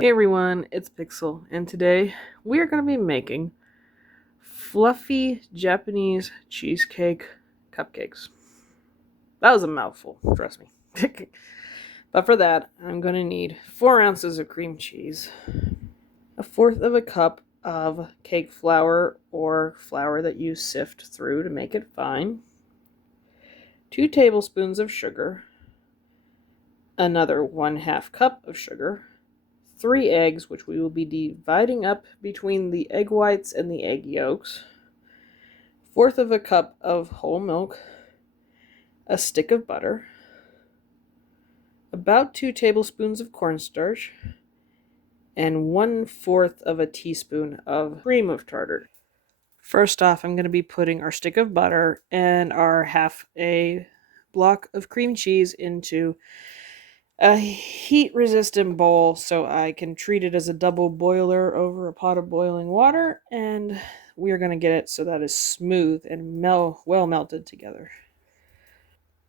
Hey everyone, it's Pixel, and today we are going to be making fluffy Japanese cheesecake cupcakes. That was a mouthful, trust me. But for that, I'm going to need 4 ounces of cream cheese, 1/4 of a cup of cake flour or flour that you sift through to make it fine, 2 tablespoons of sugar, another 1/2 cup of sugar, 3 eggs, which we will be dividing up between the egg whites and the egg yolks, 1/4 of a cup of whole milk, a stick of butter, about 2 tablespoons of cornstarch, and 1/4 of a teaspoon of cream of tartar. First off, I'm going to be putting our stick of butter and our 1/2 a block of cream cheese into a heat-resistant bowl so I can treat it as a double boiler over a pot of boiling water, and we are going to get it so that it's smooth and well melted together.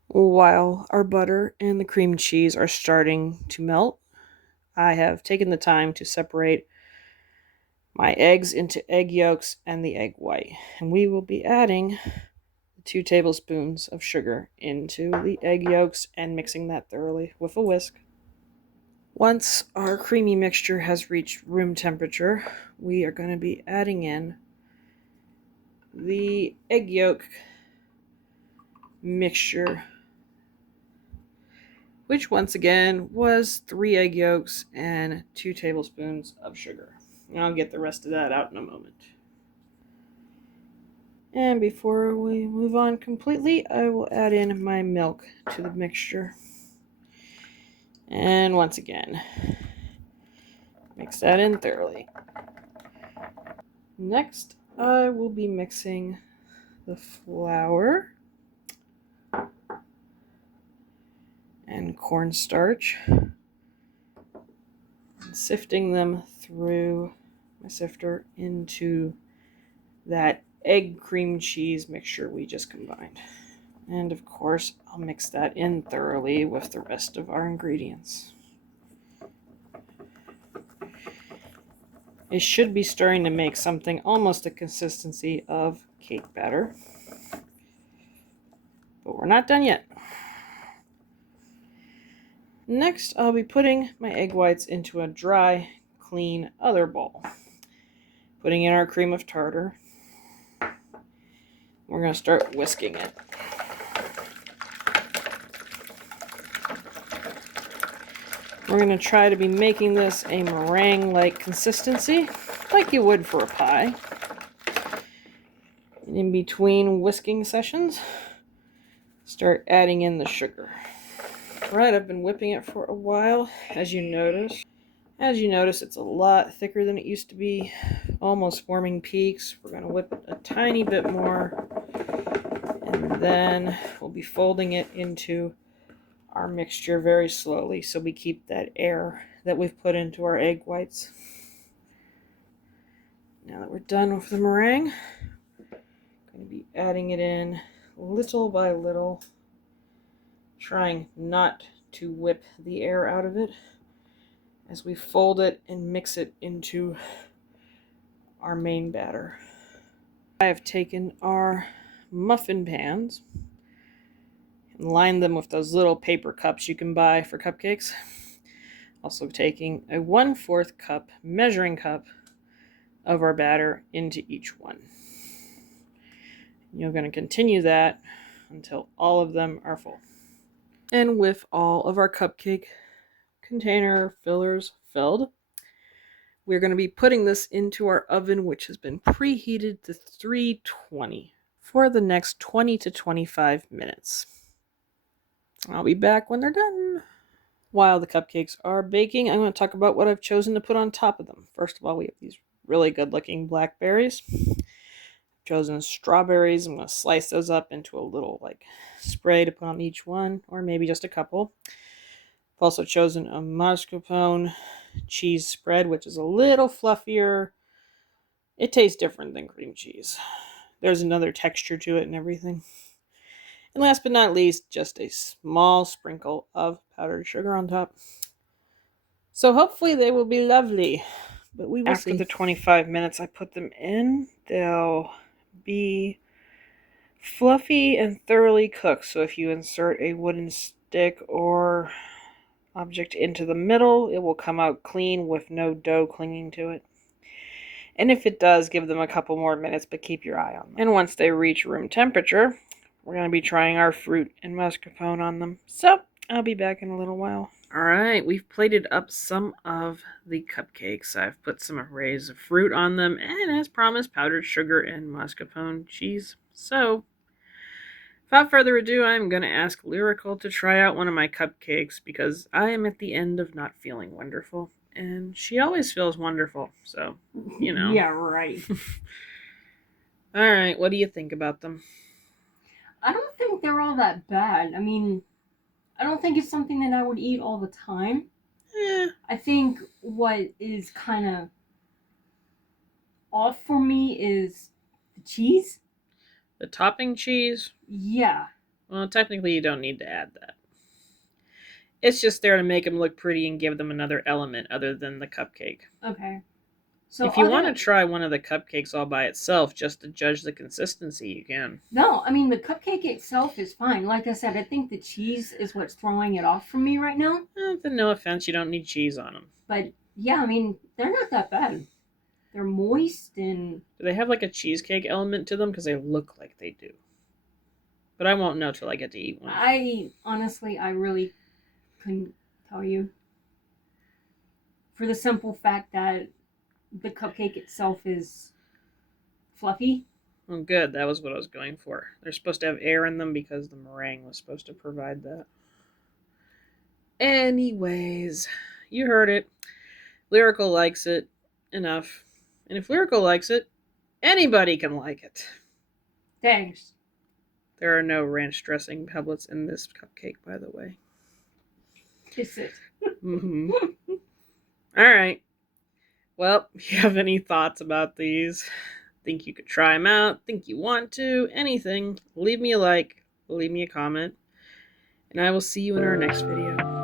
While our butter and the cream cheese are starting to melt, I have taken the time to separate my eggs into egg yolks and the egg white, and we will be adding 2 tablespoons of sugar into the egg yolks and mixing that thoroughly with a whisk. Once our creamy mixture has reached room temperature, we are going to be adding in the egg yolk mixture, which once again was 3 egg yolks and 2 tablespoons of sugar. And I'll get the rest of that out in a moment. And before we move on completely, I will add in my milk to the mixture. And once again, mix that in thoroughly. Next, I will be mixing the flour and cornstarch and sifting them through my sifter into that egg cream cheese mixture we just combined. And of course, I'll mix that in thoroughly with the rest of our ingredients. It should be starting to make something almost the consistency of cake batter. But we're not done yet. Next, I'll be putting my egg whites into a dry, clean other bowl. Putting in our cream of tartar. We're going to start whisking it. We're going to try to be making this a meringue-like consistency, like you would for a pie. And in between whisking sessions, start adding in the sugar. Alright, I've been whipping it for a while, as you notice. As you notice, it's a lot thicker than it used to be, almost forming peaks. We're going to whip it a tiny bit more, and then we'll be folding it into our mixture very slowly so we keep that air that we've put into our egg whites. Now that we're done with the meringue, I'm going to be adding it in little by little, trying not to whip the air out of it as we fold it and mix it into our main batter. I have taken our muffin pans and lined them with those little paper cups you can buy for cupcakes. Also taking a 1/4 cup measuring cup of our batter into each one. You're going to continue that until all of them are full. And with all of our cupcake container fillers filled, we're going to be putting this into our oven, which has been preheated to 320 for the next 20 to 25 minutes. I'll be back when they're done. While the cupcakes are baking, I'm going to talk about what I've chosen to put on top of them. First of all, we have these really good looking blackberries. I've chosen strawberries. I'm going to slice those up into a little spray to put on each one, or maybe just a couple. I've also chosen a mascarpone cheese spread, which is a little fluffier. It tastes different than cream cheese. There's another texture to it and everything. And last but not least, just a small sprinkle of powdered sugar on top. So hopefully they will be lovely. But we will see. After the 25 minutes I put them in, they'll be fluffy and thoroughly cooked. So if you insert a wooden stick or object into the middle, it will come out clean with no dough clinging to it. And if it does, give them a couple more minutes, but keep your eye on them. And once they reach room temperature, we're going to be trying our fruit and mascarpone on them. So I'll be back in a little while. Alright, we've plated up some of the cupcakes. I've put some arrays of fruit on them, and as promised, powdered sugar and mascarpone cheese. So, without further ado, I'm going to ask Lyrical to try out one of my cupcakes because I am at the end of not feeling wonderful. And she always feels wonderful, so, you know. Yeah, right. Alright, what do you think about them? I don't think they're all that bad. I mean, I don't think it's something that I would eat all the time. I think what is kind of off for me is the cheese. The topping cheese? Yeah. Well, technically you don't need to add that. It's just there to make them look pretty and give them another element other than the cupcake. Okay. So if you want to try one of the cupcakes all by itself just to judge the consistency, you can. No, I mean, the cupcake itself is fine. Like I said, I think the cheese is what's throwing it off for me right now. Then no offense, you don't need cheese on them. But, yeah, I mean, they're not that bad. They're moist and... Do they have like a cheesecake element to them? Because they look like they do. But I won't know till I get to eat one. Honestly, I really couldn't tell you. For the simple fact that the cupcake itself is fluffy. Well, good. That was what I was going for. They're supposed to have air in them because the meringue was supposed to provide that. Anyways, you heard it. Lyrical likes it enough. And if Lyrical likes it, anybody can like it. Thanks. There are no ranch dressing pellets in this cupcake, by the way. Kiss it. Mm-hmm. All right. Well, if you have any thoughts about these, think you could try them out, think you want to, anything, leave me a like, leave me a comment, and I will see you in our next video.